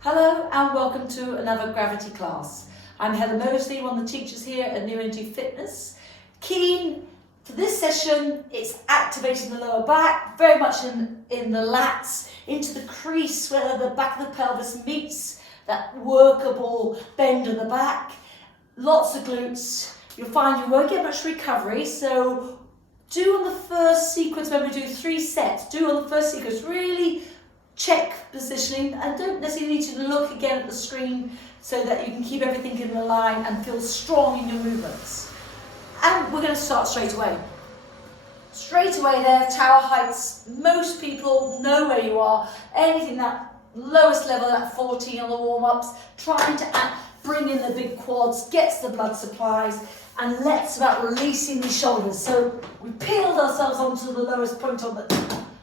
Hello and welcome to another gravity class. I'm Heather Mosley, one of the teachers here at New Energy Fitness. Keen for this session, it's activating the lower back, very much in the lats, into the crease where the back of the pelvis meets that workable bend of the back. Lots of glutes. You'll find you won't get much recovery, so do on the first sequence, when we do 3 sets, do on the first sequence, really check positioning and don't necessarily need to look again at the screen so that you can keep everything in a line and feel strong in your movements. And we're going to start straight away. Straight away there, tower heights. Most people know where you are. Anything that lowest level, that 14 on the warm-ups, trying to bring in the big quads, gets the blood supplies, and let's about releasing the shoulders. So we peeled ourselves onto the lowest point on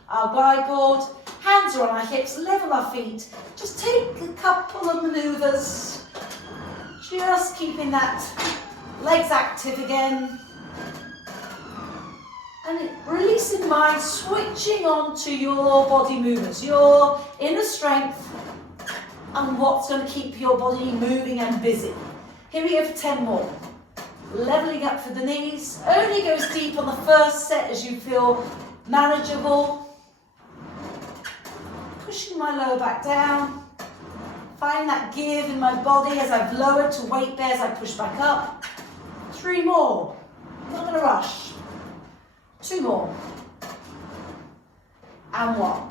our glide board. Hands are on our hips, level our feet. Just take a couple of manoeuvres. Just keeping that legs active again. And releasing mind, switching on to your body movements, your inner strength, and what's going to keep your body moving and busy. Here we go for 10 more. Leveling up for the knees. Only goes deep on the first set as you feel manageable. Pushing my lower back down. Find that give in my body as I've lowered to weight bear as I push back up. 3 more. I'm not going to rush. 2 more. And 1.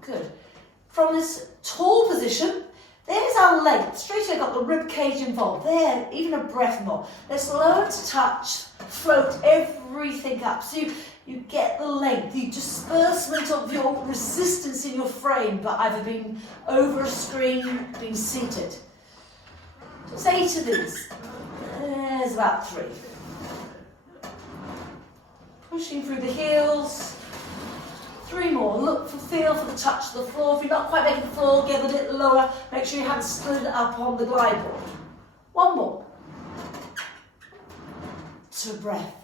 Good. From this tall position, there's our length. Straight away, got the rib cage involved. There, even a breath more. Let's lower to touch, float everything up. So you get the length, the disbursement of your resistance in your frame, but either being over a screen, being seated. Just 8 of these. There's about 3. Pushing through the heels. 3 more. Look for feel for the touch of the floor. If you're not quite making the floor, get a little lower. Make sure you haven't stood up on the glide board. 1 more. To breath.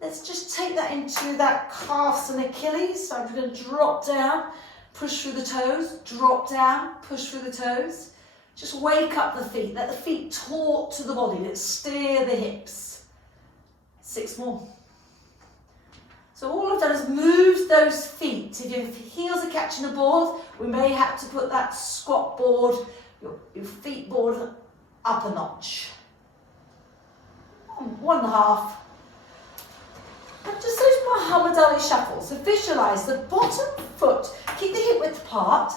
Let's just take that into that calves and Achilles. So I'm going to drop down, push through the toes, drop down, push through the toes. Just wake up the feet. Let the feet talk to the body. Let's steer the hips. 6 more. So all I've done is moved those feet. If your heels are catching the board, we may have to put that squat board, your feet board up a notch. 1.5. And just those Muhammad Ali shuffles. So visualize the bottom foot, keep the hip width apart,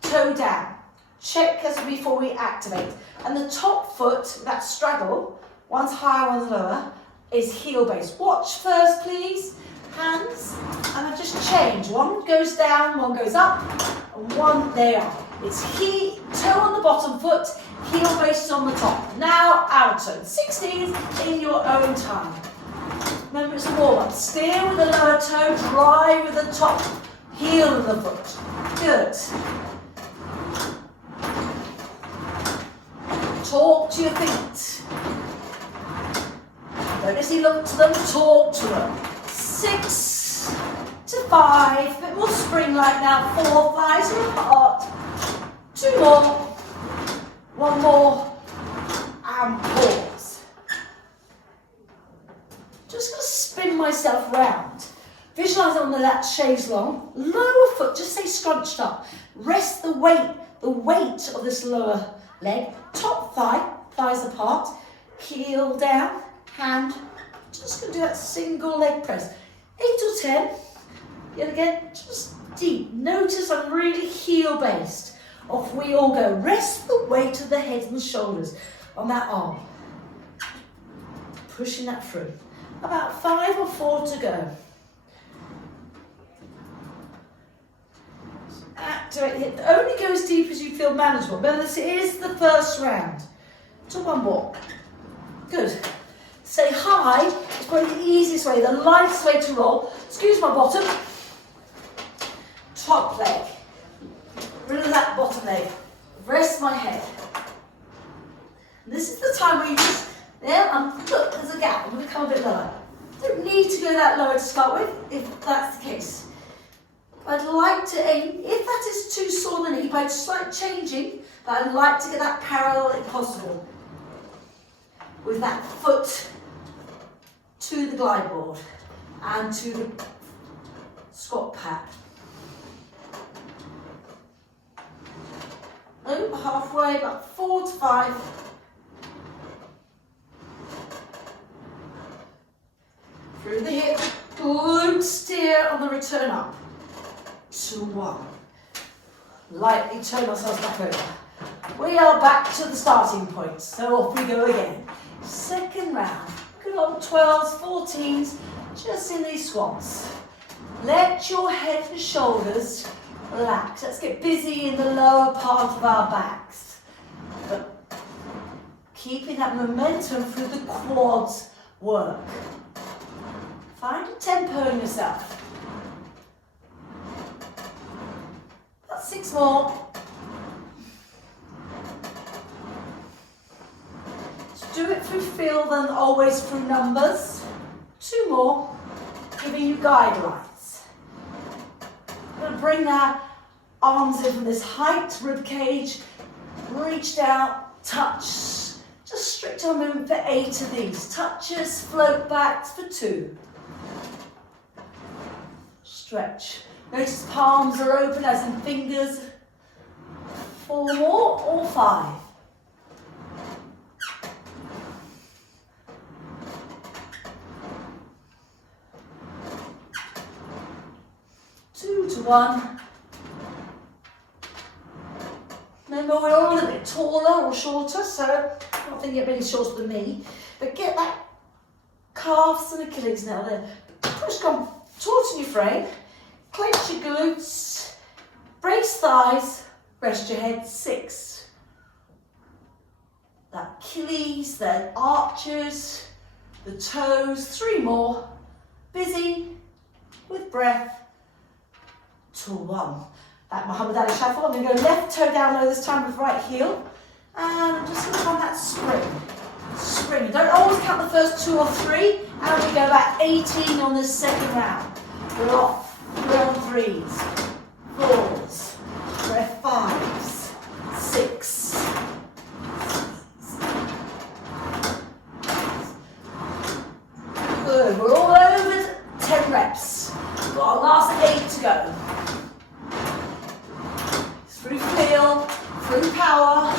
toe down. Check as before we activate. And the top foot, that straddle, one's higher, one's lower, is heel base. Watch first, please. Hands, and I just change. One goes down, one goes up, and one, they are. It's toe on the bottom foot, heel base on the top. Now, our turn. 16 in your own time. Remember, it's a warm-up. Steer with the lower toe, drive with the top heel of the foot. Good. Talk to your feet. Don't just look to them, talk to them. 6 to 5, a bit more spring-like now. 4, 5 are apart. 2 more. 1 more. And pause. Just going to spin myself round. Visualise on the lat chaise long. Lower foot, just stay scrunched up. Rest the weight of this lower leg. Top thigh, thighs apart. Heel down, hand. Just going to do that single leg press. 8 or 10. Yet again, just deep. Notice I'm really heel based. Off we all go. Rest the weight of the head and the shoulders on that arm. Pushing that through. About 5 or 4 to go. Activate the hip. Only go as deep as you feel manageable. Remember, this is the first round. To 1 more. Good. Say high, it's probably the easiest way, the lightest way to roll. Excuse my bottom. Top leg. Rid of that bottom leg. Rest my head. And this is the time where you just, look, there's a gap. I'm going to come a bit lower. Don't need to go that lower to start with, if that's the case. I'd like to aim, if that is too sore in the knee, by slight changing, but I'd like to get that parallel if possible. With that foot to the glide board and to the squat pad. Over halfway, about 4 to 5. Through the hip, glute steer on the return up. 2, 1. Lightly turn ourselves back over. We are back to the starting point, so off we go again. Second round, good old 12s, 14s, just in these squats. Let your head and shoulders relax. Let's get busy in the lower part of our backs. But keeping that momentum through the quads work. Find a tempo in yourself. About 6 more. Do it through feel than always through numbers. 2 more, giving you guidelines. I'm going to bring our arms in from this height, rib cage, reach down, touch. Just strict on movement for 8 of these. Touches, float backs for 2. Stretch. Notice palms are open as in fingers. 4 more or 5. 2 to 1. Remember, we're all a little bit taller or shorter, so I don't think you're really shorter than me. But get that calves and Achilles now there. Push, come, taut in your frame. Clench your glutes. Brace thighs. Rest your head. 6. That Achilles, the arches, the toes. 3 more. Busy with breath. To 1. That Muhammad Ali shuffle. I'm going to go left toe down low this time with right heel. And I'm just going to find that spring. Spring. You don't always count the first 2 or 3. And we go back 18 on this second round. We're off. We're on 3s, 4s, breath 5s, 6. Good. We're all over 10 reps. We've got our last 8 to go. Through feel, through power,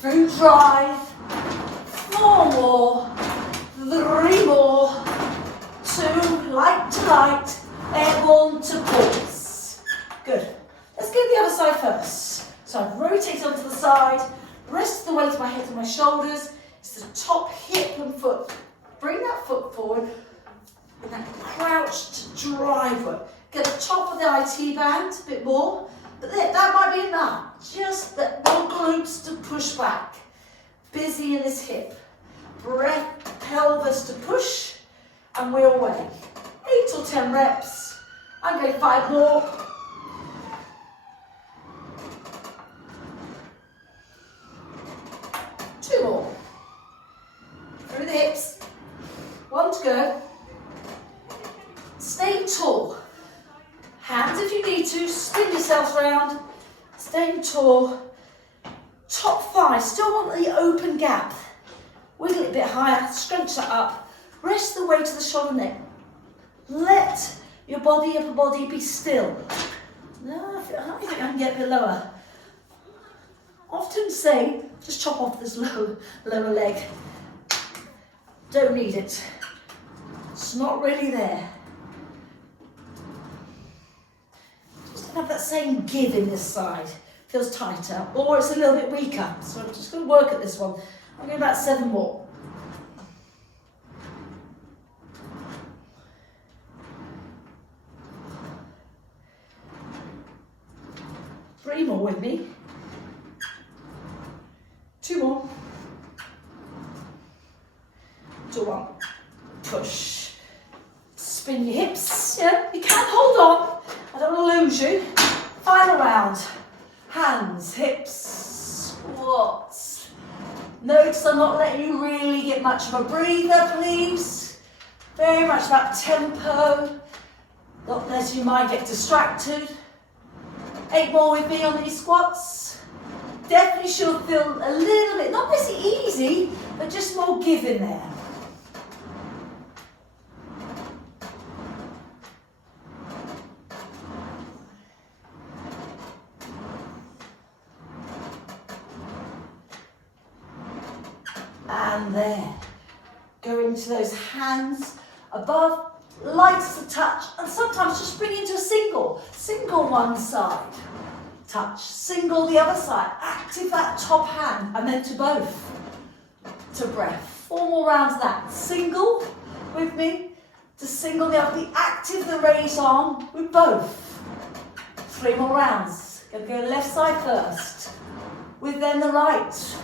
through drive. 4 more, 3 more, 2, light to light, airborne to pause. Good. Let's go to the other side first. So I've rotated onto the side, rest the weight of my head and my shoulders. It's the top hip and foot. Bring that foot forward in that crouched drive work. Get the top of the IT band a bit more. But that might be enough. Just that one glutes to push back. Busy in this hip. Breath, pelvis to push. And we're away. 8 or 10 reps. I'm going 5 more. 2 more. Through the hips. 1 to go. Stay tall. Hands if you need to, spin yourselves around, staying tall. Top thigh, still want the open gap. Wiggle it a bit higher, scrunch that up. Rest the weight of the shoulder neck. Let your body, upper body be still. No, I think I can get a bit lower. Often say, just chop off this lower leg. Don't need it. It's not really there. Have that same give in this side. Feels tighter, or it's a little bit weaker. So I'm just going to work at this one. I'm going about 7 more. Three more with me. 2 more. 2, 1. Push. Spin your hips. Yeah, you can hold on. I don't want to lose you. Final round. Hands, hips, squats. Notice I'm not letting you really get much of a breather, please. Very much about tempo. Not letting your mind get distracted. 8 more with me on these squats. Definitely should feel a little bit, not necessarily easy, but just more give in there. And there. Go into those hands above, light as a touch, and sometimes just bring into a single. Single one side, touch. Single the other side. Active that top hand, and then to both. To breath. 4 more rounds of that. Single with me, to single the other. Active the raised arm with both. 3 more rounds. Gonna go left side first, with then the right.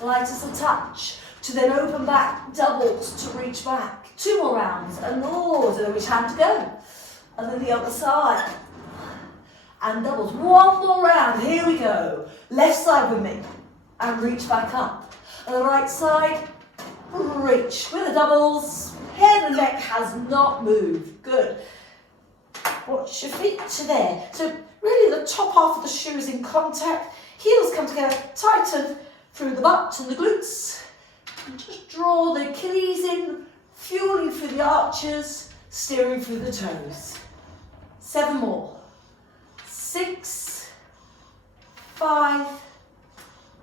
Light as a touch. To then open back, doubles to reach back. 2 more rounds, and don't know which hand to go. And then the other side. And doubles. 1 more round, here we go. Left side with me, and reach back up. And the right side, reach. With the doubles, head and neck has not moved. Good. Watch your feet to there. So really the top half of the shoe is in contact. Heels come together, tighten through the butt and the glutes. And just draw the Achilles in, fueling through the arches, steering through the toes. 7 more. 6, 5,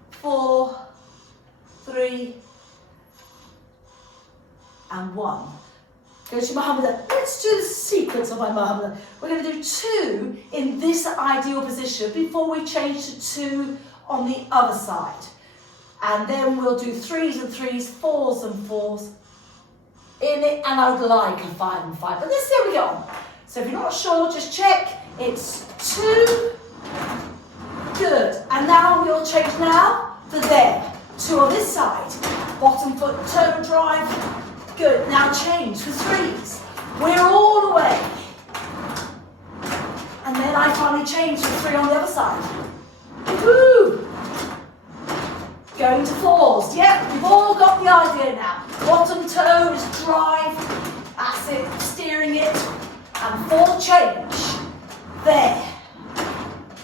4, 3, and 1. Go to Mahamudra. Let's do the sequence of my Mahamudra. We're going to do 2 in this ideal position before we change to 2 on the other side. And then we'll do 3s and 3s, 4s and 4s in it, and I would like a 5 and 5. But let's see how we get on. So if you're not sure, just check. It's 2. Good. And now we'll change now to there. 2 on this side. Bottom foot toe drive. Good. Now change for 3s. We're all the way. And then I finally change to 3 on the other side. Woo! Going to 4s. Yep, you've all got the idea now. Bottom toe is drive. That's it. Steering it. And 4 change. There.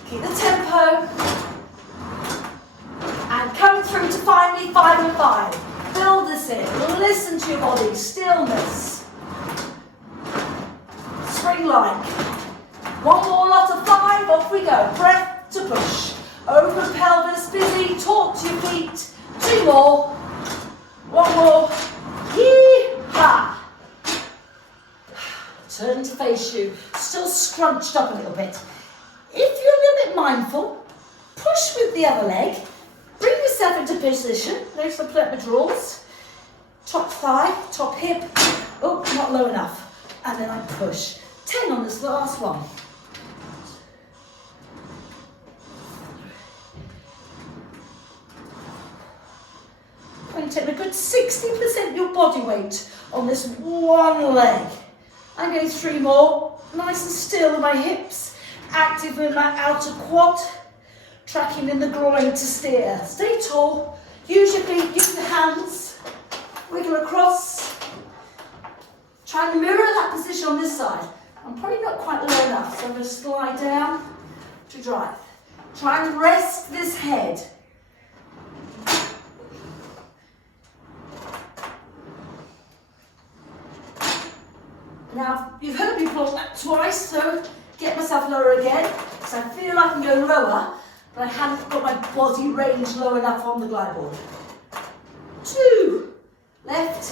Keep the tempo. And coming through to finally 5 and 5. Build this in. Listen to your body. Stillness. Spring-like. 1 more lot of 5. Off we go. Breath to push. Open pelvis, busy, talk to your feet. 2 more. 1 more. Yee-ha. Turn to face you. Still scrunched up a little bit. If you're a little bit mindful, push with the other leg. Bring yourself into position. Notice the pectorals. Top thigh, top hip. Oh, not low enough. And then I push. 10 on this last one. I'm taking a good 60% of your body weight on this one leg. I'm going 3 more, nice and still in my hips, active in my outer quad, tracking in the groin to steer. Stay tall, use your feet, use the hands, wiggle across. Try and mirror that position on this side. I'm probably not quite low enough, so I'm going to slide down to drive. Try and rest this head. Now, you've heard me pull that twice, so get myself lower again, because I feel I can go lower, but I haven't got my body range low enough on the glide board. 2, left,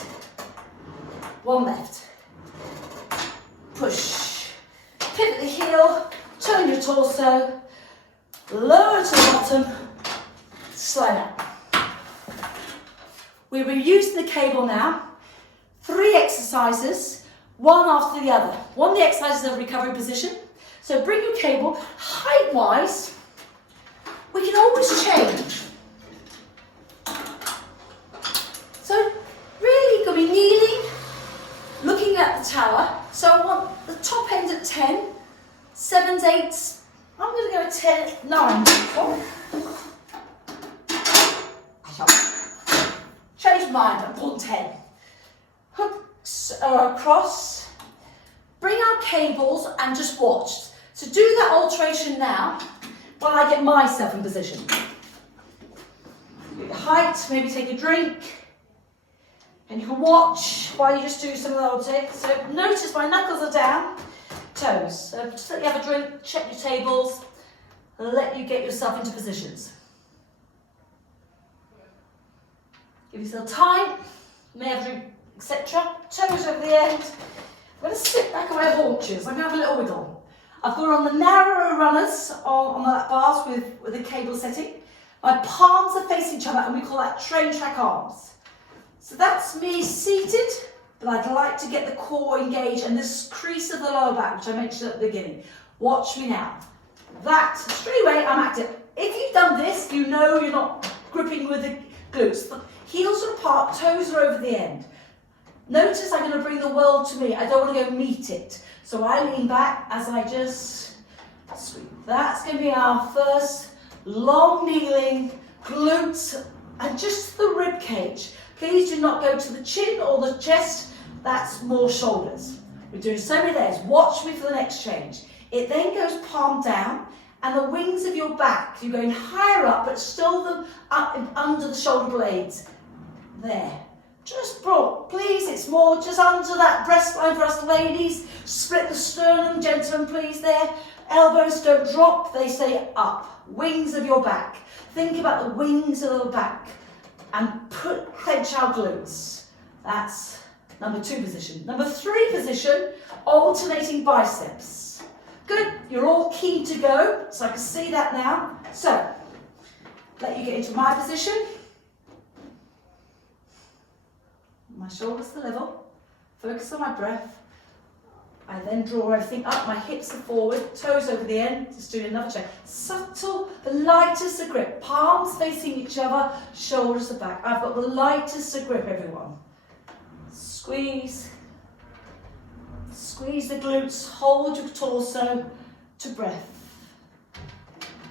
1 left. Push. Pivot the heel, turn your torso, lower to the bottom, slide out. We will use the cable now. 3 exercises. 1 after the other. 1 of the exercises of recovery position. So bring your cable height-wise. We can always change. So really you're going to be kneeling, looking at the tower. So I want the top end at 10, 7s, 8s. I'm going to go at 10, 9. Change mind, I'm on 10. Hooks across. Bring our cables and just watch. So do that alteration now. while I get myself in position. Get your height, maybe take a drink. And you can watch while you just do some of the old tips. So notice my knuckles are down, toes. So just let you have a drink, check your tables, and let you get yourself into positions. Give yourself time, may have a drink, etc. Toes over the end. I'm going to sit back on my haunches. I'm going to have a little wiggle. I've got on the narrow runners on the bars with a cable setting. My palms are facing each other and we call that train track arms. So that's me seated, but I'd like to get the core engaged and this crease of the lower back, which I mentioned at the beginning. Watch me now. That, straight away, I'm active. If you've done this, you know you're not gripping with the glutes. The heels are apart, toes are over the end. Notice I'm going to bring the world to me. I don't want to go meet it. So I lean back as I just sweep. That's going to be our first long kneeling, glutes, and just the rib cage. Please do not go to the chin or the chest. That's more shoulders. We're doing so many layers. Watch me for the next change. It then goes palm down, and the wings of your back. You're going higher up, but still them up and under the shoulder blades. There. Just broad, please, it's more just under that breastline for us ladies. Split the sternum, gentlemen, please, there. Elbows don't drop, they stay up. Wings of your back. Think about the wings of the back and clench our glutes. That's number 2 position. Number 3 position, alternating biceps. Good, you're all keen to go, so I can see that now. So, let you get into my position. My shoulders to level, focus on my breath. I then draw everything up, my hips are forward, toes over the end, just doing another check. Subtle, the lightest of grip, palms facing each other, shoulders are back. I've got the lightest of grip, everyone. Squeeze, squeeze the glutes, hold your torso to breath.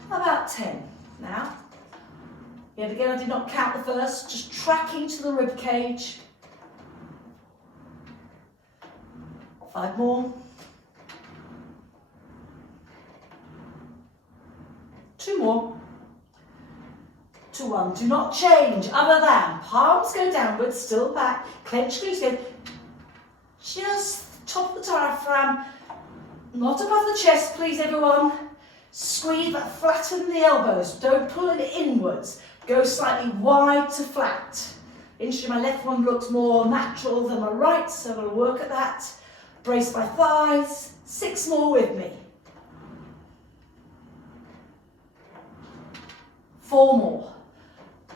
About 10 now. Yet again, I did not count the first, just tracking to the rib cage. 5 more. 2 more. 2, 1. Do not change other than palms go downwards, still back, clench glutes again. Just top of the diaphragm, not above the chest, please, everyone. Squeeze, but flatten the elbows. Don't pull it inwards. Go slightly wide to flat. Interestingly, my left one looks more natural than my right, so I'm going to work at that. Brace my thighs. 6 more with me. 4 more.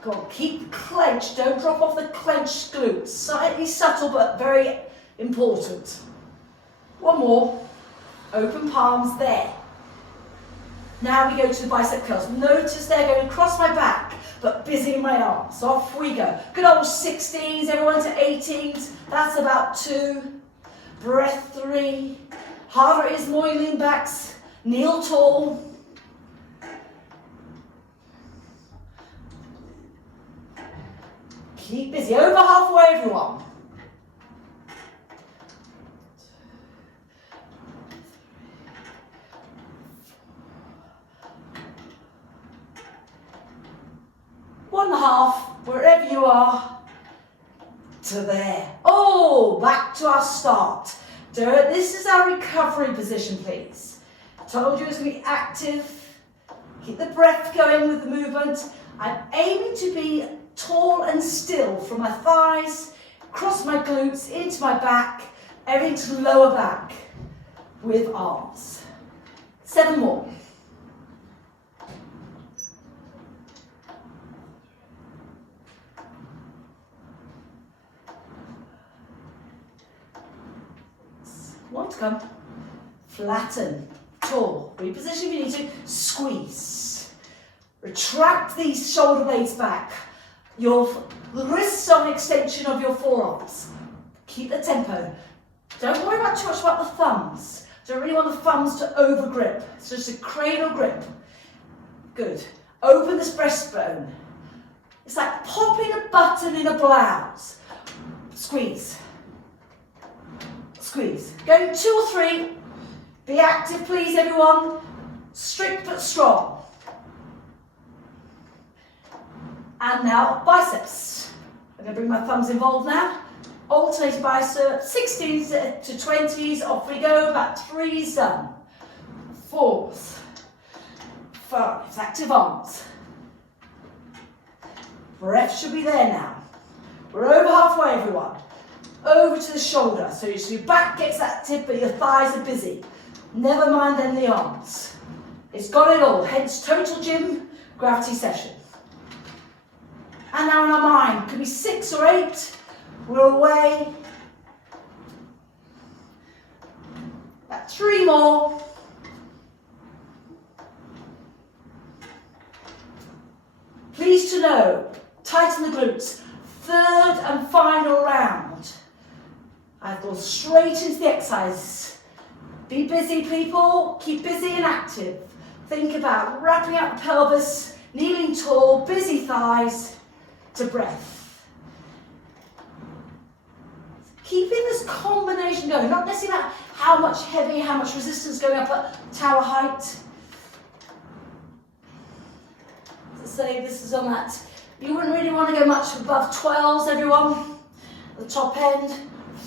Go on, keep clenched. Don't drop off the clenched glutes. Slightly subtle, but very important. 1 more. Open palms there. Now we go to the bicep curls. Notice they're going across my back, but busy in my arms. Off we go. Good old 16s, everyone to 18s. That's about 2. Breath 3. Harder it is, more you lean backs. Kneel tall. Keep busy. Over halfway, everyone. One half, wherever you are, to there. Oh, back to our start. This is our recovery position, please. I told you it's going to be active. Keep the breath going with the movement. I'm aiming to be tall and still from my thighs, across my glutes, into my back, everything to lower back with arms. 7 more. One to come. Flatten, tall. Reposition if you need to. Squeeze. Retract these shoulder blades back. Your wrists on extension of your forearms. Keep the tempo. Don't worry too much about the thumbs. Don't really want the thumbs to over grip. It's just a cradle grip. Good. Open this breastbone. It's like popping a button in a blouse. Squeeze. Squeeze. Going 2 or 3. Be active, please, everyone. Strict but strong. And now biceps. I'm going to bring my thumbs involved now. Alternating biceps, 16s to 20s, off we go, about 3's done. 4s, 5s, active arms. Breath should be there now. We're over halfway, everyone. Over to the shoulder, so your back gets active, but your thighs are busy. Never mind then the arms. It's got it all, hence total gym gravity session. And now in our mind, could be 6 or 8. We're away. About 3 more. Pleased to know, tighten the glutes. 3rd and final round. I've gone straight into the exercise. Be busy, people. Keep busy and active. Think about wrapping up the pelvis, kneeling tall, busy thighs to breath. Keeping this combination going, not necessarily about how much heavy, how much resistance going up at tower height. To say this is on that. You wouldn't really want to go much above 12s, everyone. The top end.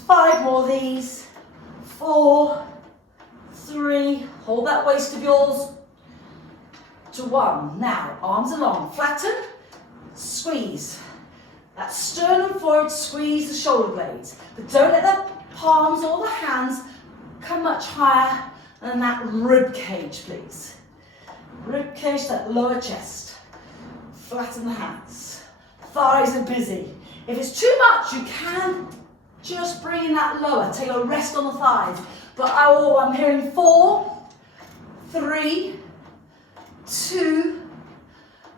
5 more of these. 4, 3. Hold that waist of yours. To 1. Now, arms along. Flatten. Squeeze. That sternum forward, squeeze the shoulder blades. But don't let the palms or the hands come much higher than that rib cage, please. Rib cage, that lower chest. Flatten the hands. Thighs are busy. If it's too much, you can just bring in that lower. Take a rest on the thighs. But I'm hearing 4, 3, 2,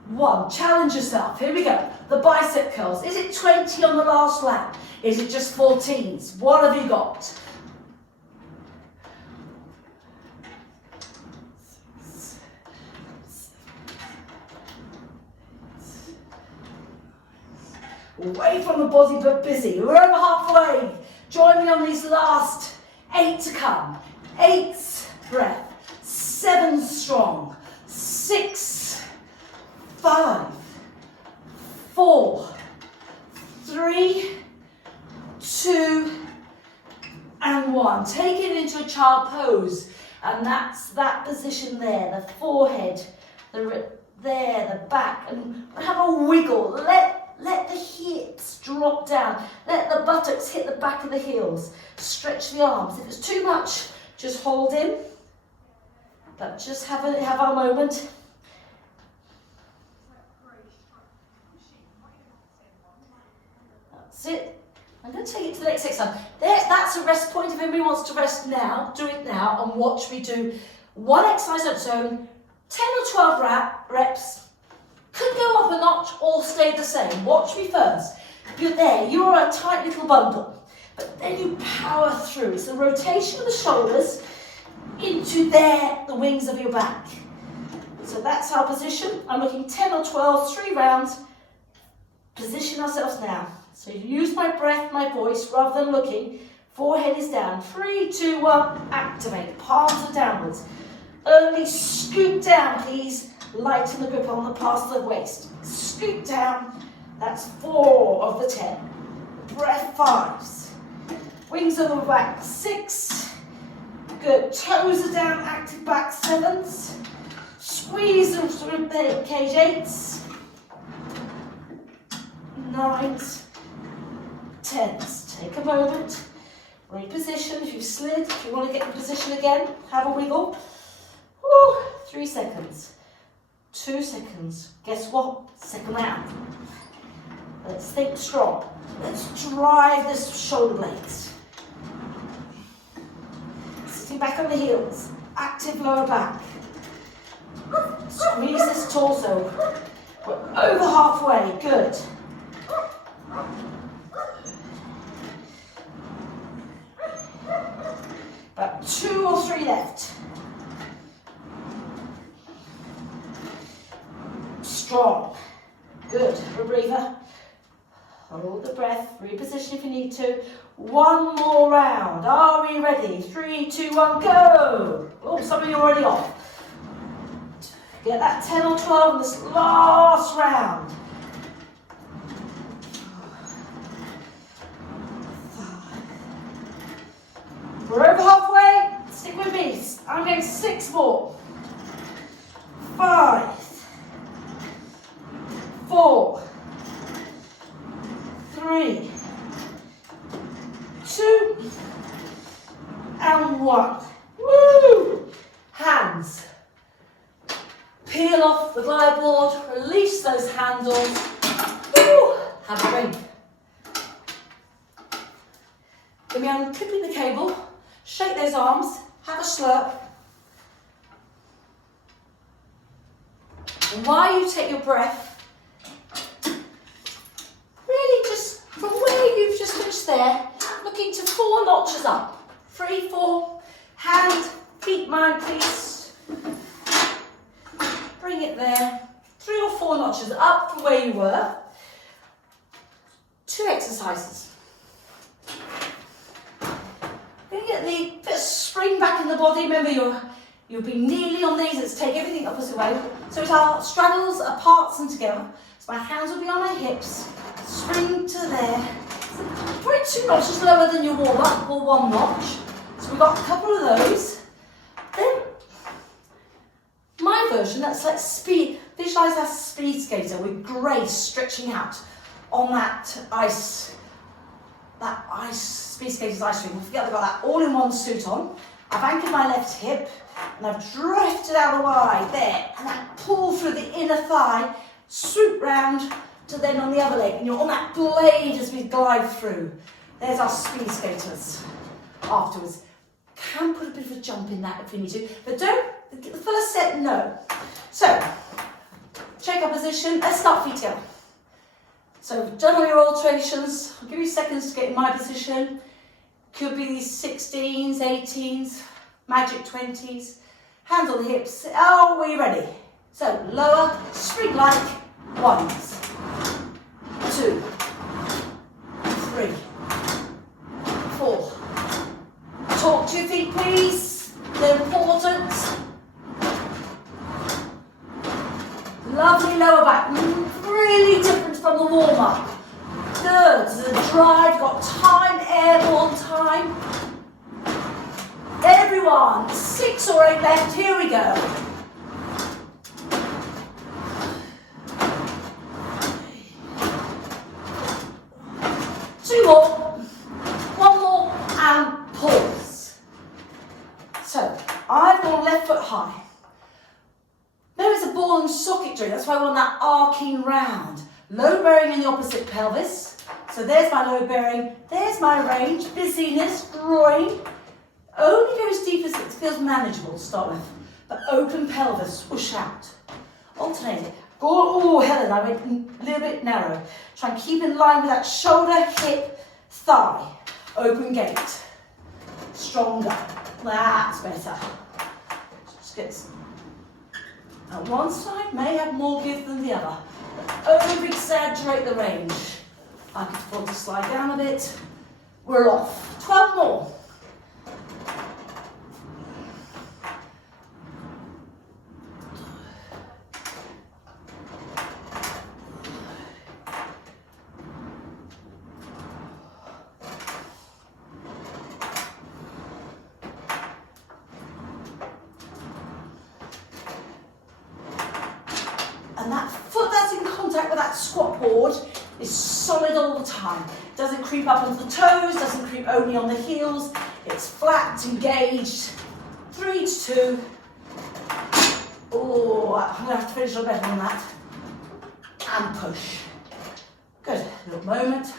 1. Challenge yourself. Here we go. The bicep curls. Is it 20 on the last lap? Is it just 14s? What have you got? Away from the body but busy. We're over halfway. Join me on these last 8 to come. 8's breath. 7 strong. 6, 5, 4, 3, 2, and 1. Take it into a child pose. And that's that position there. The forehead, the back. And have a wiggle. Let the hips drop down. Let the buttocks hit the back of the heels. Stretch the arms. If it's too much, just hold in. But just have our moment. That's it. I'm going to take it to the next exercise. That's a rest point. If anybody wants to rest now, do it now and watch me do one exercise on its own, 10 or 12 reps. Could go up a notch or stay the same. Watch me first. You're there. You're a tight little bundle. But then you power through. It's the rotation of the shoulders into the wings of your back. So that's our position. I'm looking 10 or 12, 3 rounds. Position ourselves now. So you use my breath, my voice, rather than looking. Forehead is down. 3, 2, 1. Activate. Palms are downwards. Only scoot down, please. Lighten the grip on the past the waist. Scoot down. That's 4 of the 10. Breath 5s. Wings over back 6. Good. Toes are down. Active back 7s. Squeeze the rib cage 8s. 9s. 10s. Take a moment. Reposition. If you slid, if you want to get in position again, have a wiggle. Woo, 3 seconds. 2 seconds. Guess what? Second round. Let's think strong. Let's drive this shoulder blades. Sitting back on the heels. Active lower back. Squeeze this torso. We're over halfway. Good. About 2 or 3 left. Strong. Good. For a breather. Hold the breath. Reposition if you need to. 1 more round. Are we ready? 3, 2, 1, go! Oh, some of you are already off. Get that 10 or 12 in this last round. We're over halfway. Stick with me. I'm going 6 more. 5, 4, 3, 2, and 1. Woo! Hands. Peel off the glide board, release those handles. Woo! Have a drink. Then we're unclipping the cable, shake those arms, have a slurp. And while you take your breath, really just from where you've just finished there, looking to 4 notches up. 3, 4, hand, feet mountpiece. Bring it there. 3 or 4 notches up from where you were. 2 exercises. Then get the bit of spring back in the body. Remember, you'll be kneeling on these. Let's take everything opposite way. So it's our straddles apart and together. So my hands will be on my hips. Spring to there. Probably 2 notches lower than your warm up, or 1 notch. So we've got a couple of those. Then my version, that's like speed. Visualise that speed skater with grace stretching out on that ice speed skater's ice rink. Forget I've got that all-in-one suit on. I've anchored my left hip and I've drifted out the wide there, and I pull through the inner thigh, swoop round to then on the other leg, and you're on that blade as we glide through. There's our speed skaters. Afterwards, can put a bit of a jump in that if you need to, but don't. The first set, no. So, check our position. Let's start feet together. So, we've done all your alterations. I'll give you seconds to get in my position. Could be these 16s, 18s, magic 20s. Hands on the hips. Oh, are you ready? So, lower, spring like 1s, 2, 3, 4. Talk to your feet, please. They're important. Lovely lower back, really different from the warm-up. Good, the drive, got time, airborne time. Everyone, 6 or 8 left, here we go. Two more, 1 more, and pause. So, I've gone left foot high. There is a ball and socket joint, that's why I want that arcing round. Low bearing in the opposite pelvis. So there's my low bearing, there's my range, busyness, groin. Only go as deep as it feels manageable to start with. But open pelvis, push out. Alternate it. Go, oh Helen, I went a little bit narrow. Try and keep in line with that shoulder, hip, thigh. Open gate. Stronger. That's better. Just get some. Now one side may have more give than the other, but over-exaggerate the range. I can afford to slide down a bit. We're off. 12 more. And that foot that's in contact with that squat board is solid all the time. Doesn't creep up onto the toes, doesn't creep only on the heels. It's flat, engaged. 3 to 2. Oh, I'm going to have to finish a little better than that. And push. Good. Little moment.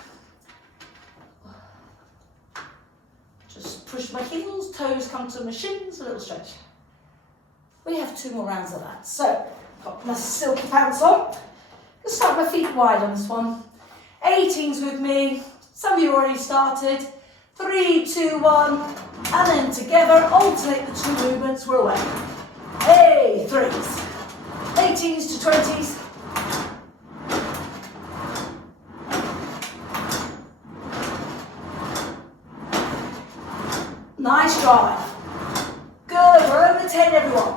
Just push my heels, toes come to my shins, a little stretch. We have 2 more rounds of that. So, got my silky pants on. Let's start my feet wide on this one. 18s with me. Some of you already started. 3, 2, 1. And then together, alternate the 2 movements. We're away. Hey, 3s. 18s to 20s. Nice drive. Good, we're over 10, everyone.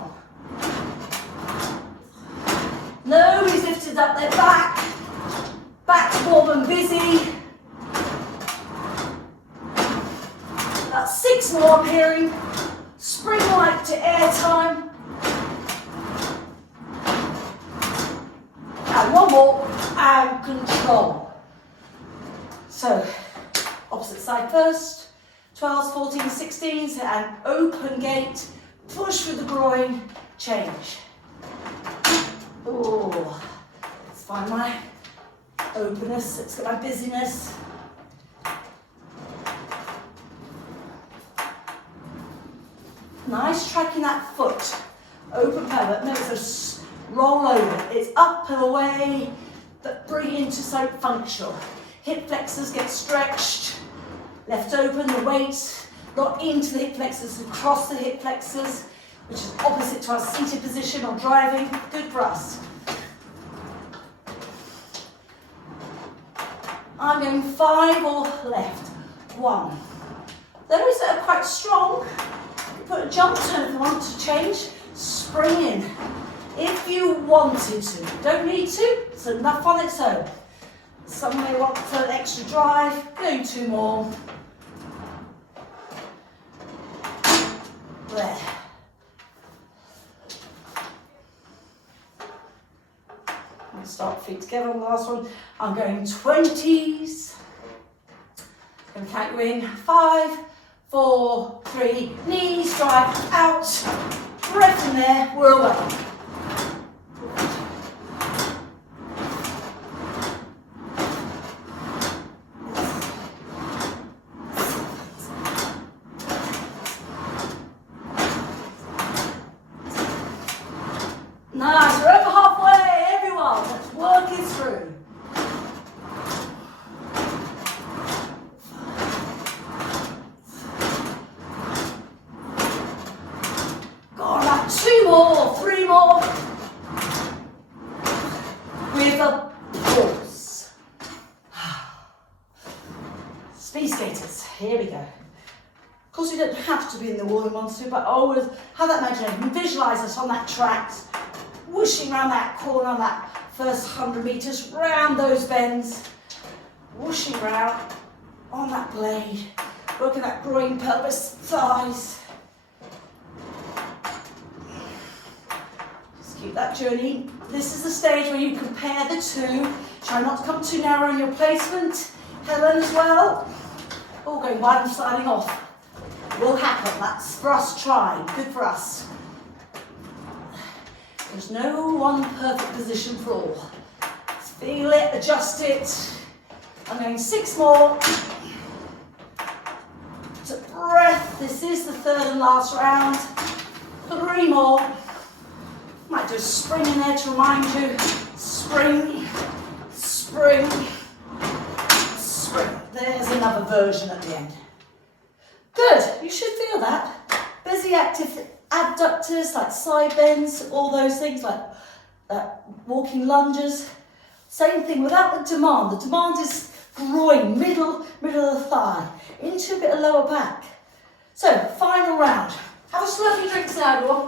Nobody's lifted up their back. Back's warm and busy. That's 6 more appearing. Spring like to air time. And one more, and control. So, opposite side first. 12s, 14s, 16s, and open gate. Push through the groin, change. Oh, let's find my openness, let's get my busyness. Nice tracking that foot. Open pelvic, notice a roll over. It's up and away, but bring it into something functional. Hip flexors get stretched. Left open, the weight not into the hip flexors, across the hip flexors, which is opposite to our seated position or driving. Good for us. I'm going 5 or left. 1. Those that are quite strong, put a jump turn if you want to change. Spring in. If you wanted to. Don't need to. It's enough on its own. Some may want an extra drive. Do 2 more. There. And start feet together on the last one. I'm going 20s. I'm going to count you in. 5, 4, 3. Knees drive out. Breath in there. We're away. Nice, we're over halfway, everyone. Let's work it through. Go on, like 2 more, 3 more. With a pause. Speed skaters, here we go. Of course, you don't have to be in the wall in 1 2, but always have that imagination. Visualise us on that track. Whooshing around that corner on that first 100 metres, round those bends, whooshing around on that blade, working that groin, pelvis, thighs. Just keep that journey. This is the stage where you compare the two. Try not to come too narrow in your placement. Helen as well. All going wide and sliding off. Will happen. That's for us trying. Good for us. There's no one perfect position for all. Let's feel it, adjust it. I'm going 6 more. To breath. This is the 3rd and last round. 3 more. Might do a spring in there to remind you. Spring, spring, spring. There's another version at the end. Good, you should feel that. Busy, active abductors, like side bends, all those things, like walking lunges. Same thing without the demand. The demand is groin, middle of the thigh, into a bit of lower back. So, final round. Have a slurpy drink now, everyone.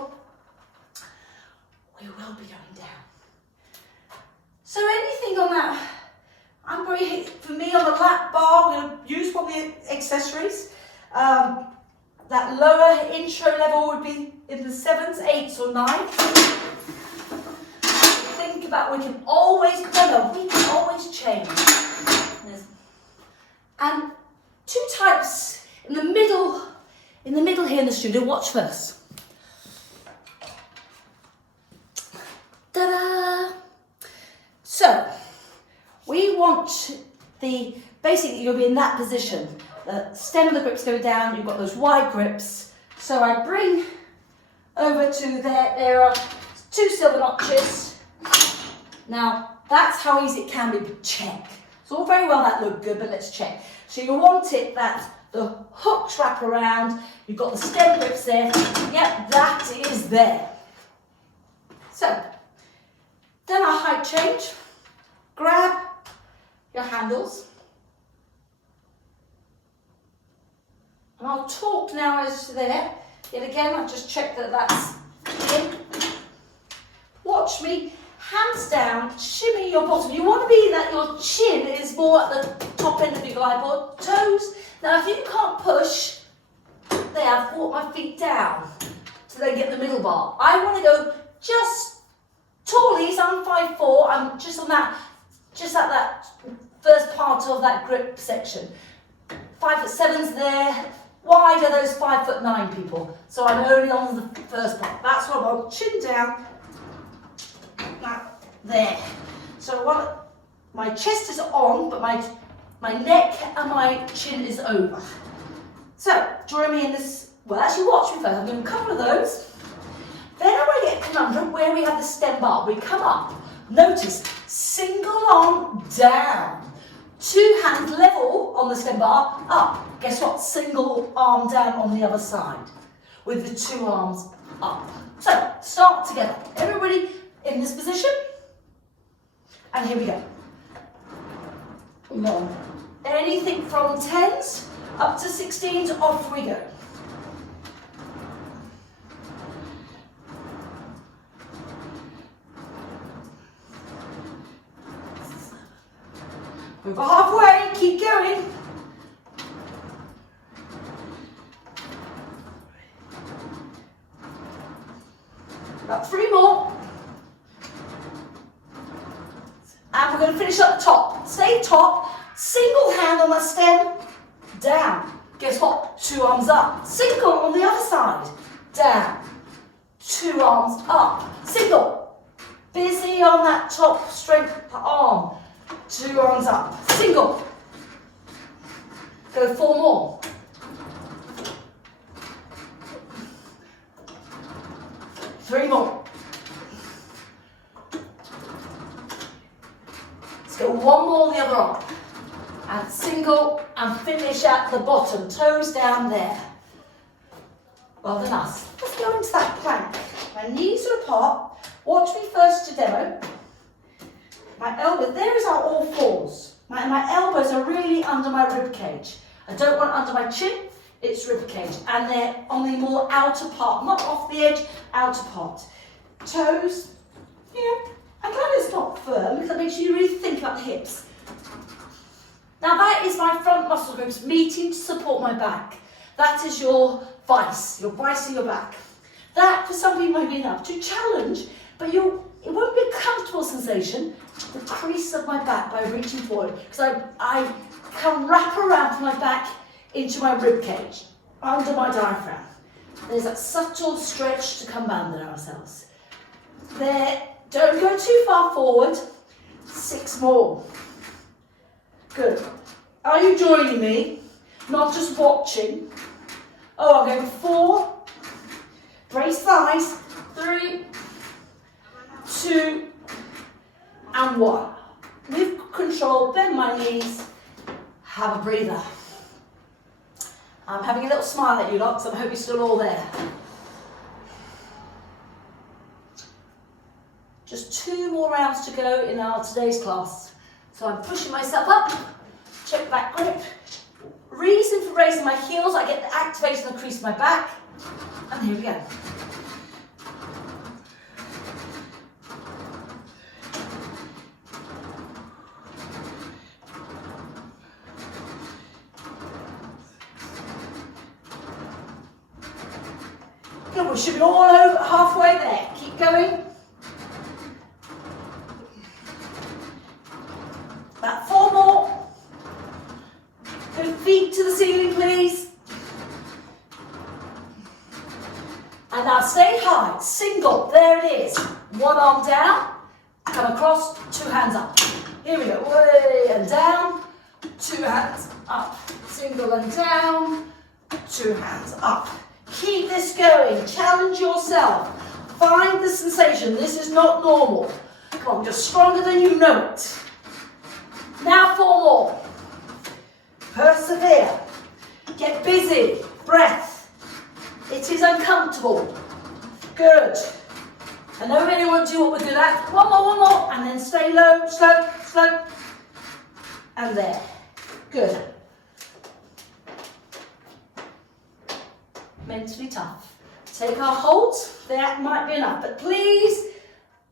We will be going down. So anything on that, I'm going to hit, for me on the lap bar, we're going to use one of the accessories. That lower intro level would be in the 7s, 8s or 9s. Think about, we can always change. And 2 types in the middle here in the studio, watch first. Ta-da! So, we want basically you'll be in that position. The stem of the grips go down, you've got those wide grips. So I bring over to there are 2 silver notches. Now, that's how easy it can be, but check. It's all very well that looked good, but let's check. So you want it that the hooks wrap around, you've got the stem grips there. Yep, that is there. So, then our height change. Grab your handles. And I'll talk now as to there. Yet again, I'll just check that that's in. Watch me, hands down, shimmy your bottom. You want to be that your chin is more at the top end of your glide board. Toes. Now, if you can't push, There, I've walked my feet down to then get the middle bar. I want to go just tallies, I'm 5'4", I'm just on that, just at that first part of that grip section. 5'7's there. Wide are those 5'9" people. So I'm only on the first part. That's what I want. Chin down. There. So I want my chest is on, but my neck and my chin is over. So join me in this. Well, actually, watch me first. I'm doing a couple of those. Then I want to get a conundrum where we have the stem bar. We come up. Notice single arm down. 2 hands level on the stem bar, up. Guess what? Single arm down on the other side with the 2 arms up. So, start together. Everybody in this position. And here we go. Long. Anything from 10s up to 16s, off we go. Over halfway, keep going. About 3 more. And we're going to finish at the top. Stay top, single hand on the stem, down. Guess what? 2 arms up. Single on the other side, down. 2 arms up. Single. Busy on that top strength arm. 2 arms up. Single. Go 4 more. Three more. Let's go 1 more on the other arm. And single and finish at the bottom. Toes down there. Well done us. Let's go into that plank. My knees are apart. Watch me first to demo. My elbow, there is our all fours. My elbows are really under my rib cage. I don't want under my chin, it's rib cage. And they're on the more outer part, not off the edge, outer part. Toes, I'm glad it's not firm because it makes you really think about the hips. Now that is my front muscle groups meeting to support my back. That is your vice in your back. That for some people might be enough to challenge, but it won't be a comfortable sensation. The crease of my back by reaching forward, because I can wrap around from my back into my rib cage, under my diaphragm. There's that subtle stretch to come under ourselves. There, don't go too far forward. 6 more. Good. Are you joining me? Not just watching. Oh, I'm going 4. Brace thighs. 3, 2, and 1. With control, bend my knees, have a breather. I'm having a little smile at you lot, so I hope you're still all there. Just 2 more rounds to go in our today's class. So I'm pushing myself up, check back grip. Reason for raising my heels, I get the activation of the crease of my back. And here we go. Good, we should be all over halfway there. Keep going. About 4 more. Go feet to the ceiling, please. And now stay high. Single. There it is. 1 arm down. Come across. 2 hands up. Here we go. Way and down. 2 hands up. Single and down. 2 hands up. Keep this going. Challenge yourself. Find the sensation. This is not normal. Come on, you're stronger than you know it. Now 4 more. Persevere. Get busy. Breath. It is uncomfortable. Good. I know we want to do what we're good at. 1 more, and then stay low, slow. And there. Good. Mentally tough. Take our holds. That might be enough. But please,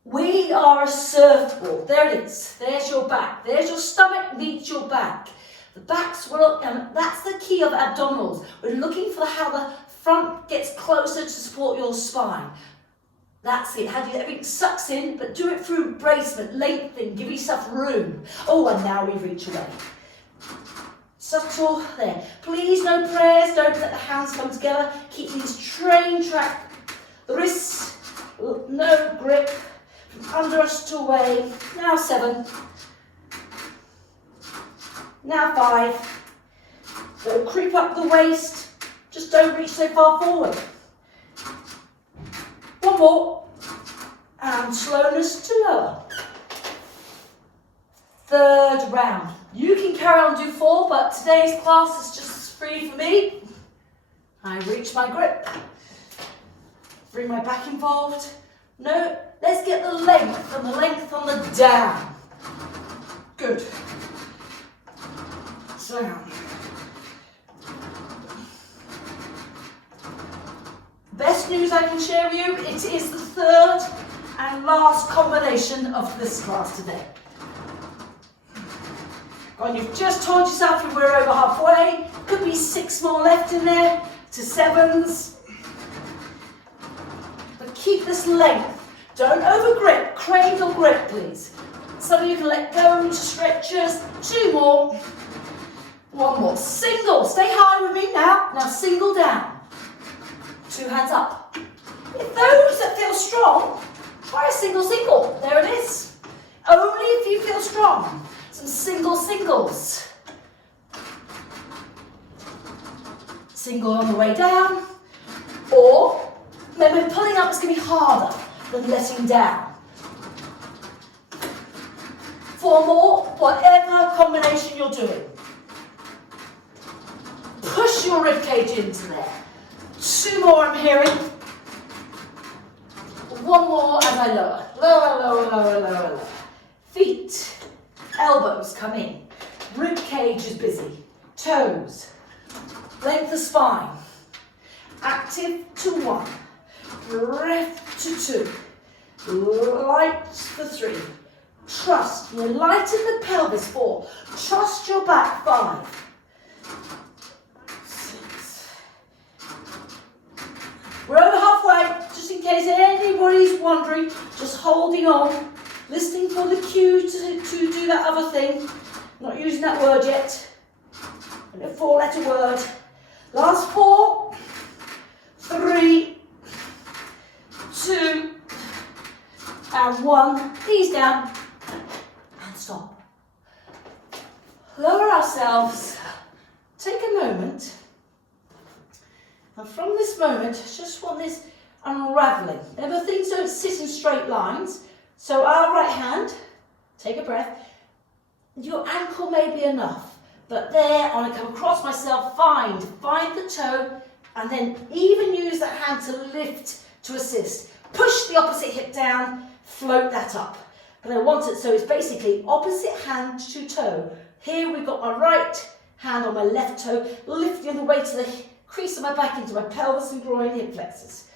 we are a surfboard. There it is. There's your back. There's your stomach meets your back. The backs will, and that's the key of abdominals. We're looking for how the front gets closer to support your spine. That's it. How do you, everything sucks in, but do it through bracement, lengthen, give yourself room. Oh, and now we reach away. Subtle, there. Please, no prayers, don't let the hands come together. Keep these train track. The wrists, no grip. From under us to away. Now 7. Now 5. Don't creep up the waist. Just don't reach so far forward. One more. And slowness to lower. 3rd round. You can carry on and do 4, but today's class is just free for me. I reach my grip. Bring my back involved. No, let's get the length and the length on the down. Good. Down. Best news I can share with you, it is the 3rd and last combination of this class today. And you've just told yourself we're over halfway. Could be 6 more left in there to 7s. But keep this length. Don't over grip. Cradle grip, please. Some of you can let go to stretchers. 2 more. 1 more. Single. Stay high with me now. Now single down. 2 hands up. If those that feel strong, try a single, single. There it is. Only if you feel strong. Some single singles. Single on the way down. Or, remember, pulling up is going to be harder than letting down. 4 more, whatever combination you're doing. Push your ribcage into there. 2 more I'm hearing. 1 more as I lower. Lower, lower, lower, lower, lower. Feet, elbows come in. Ribcage is busy. Toes. Length of spine. Active to 1. Breath to 2. Light for 3. Trust. You're lighten the pelvis. 4. Trust your back. 5. 6. We're over halfway, just in case anybody's wondering, just holding on, listening for the cue to do that other thing. Not using that word yet. And a 4-letter word. Last 4, 3, 2, and 1. Knees down, and stop. Lower ourselves. Take a moment. And from this moment, just want this unravelling. Remember, things don't sit in straight lines. So our right hand, take a breath. Your ankle may be enough, but there, I want to come across myself, find the toe, and then even use that hand to lift to assist. Push the opposite hip down, float that up. But I want it, so it's basically opposite hand to toe. Here we've got my right hand on my left toe, lifting the weight to the crease of my back into my pelvis and groin, hip flexors.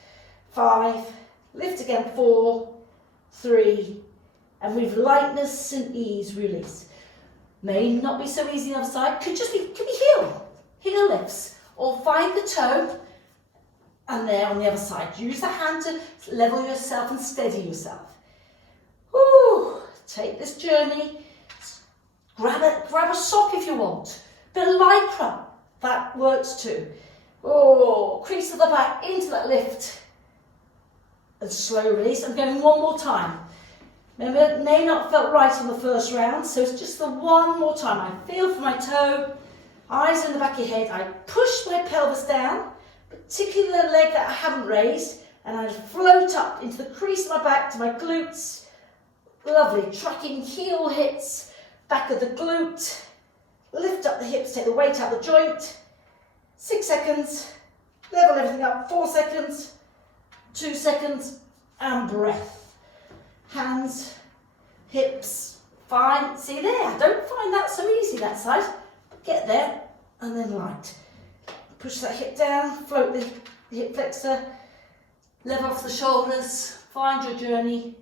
5, lift again, 4, 3, and with lightness and ease, release. May not be so easy on the other side, could be heel lifts, or find the toe, and there on the other side. Use the hand to level yourself and steady yourself. Woo! Take this journey, grab a sock if you want, bit of lycra, that works too. Oh, crease of the back into that lift. And slow release. I'm going 1 more time. Remember, it may not felt right on the first round, so it's just the 1 more time. I feel for my toe, eyes in the back of your head. I push my pelvis down, particularly the leg that I haven't raised, and I float up into the crease of my back to my glutes. Lovely. Tracking heel hits, back of the glute. Lift up the hips, take the weight out of the joint. 6 seconds, level everything up, 4 seconds, 2 seconds, and breath. Hands, hips, fine. See there, I don't find that so easy that side. Get there, and then light. Push that hip down, float the hip flexor, level off the shoulders, find your journey.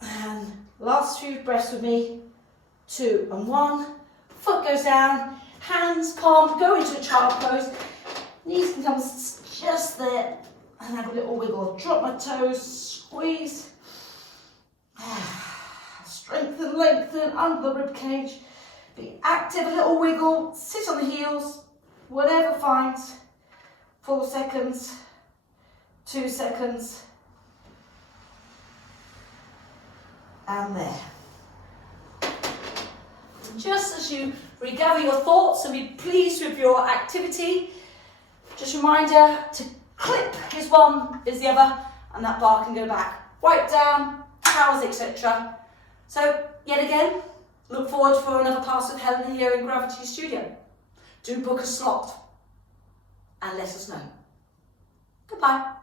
And Last few breaths with me. 2 and 1. Foot goes down, hands calm, go into a child pose. Knees can come just there. And have a little wiggle. Drop my toes, squeeze. Strengthen, lengthen under the rib cage. Be active, a little wiggle. Sit on the heels, whatever finds. 4 seconds, 2 seconds. And there. Just as you regather your thoughts and be pleased with your activity, just a reminder to clip is one, is the other, and that bar can go back. Wipe down, towels, etc. So, yet again, look forward for another class with Helen here in Gravity Studio. Do book a slot and let us know. Goodbye.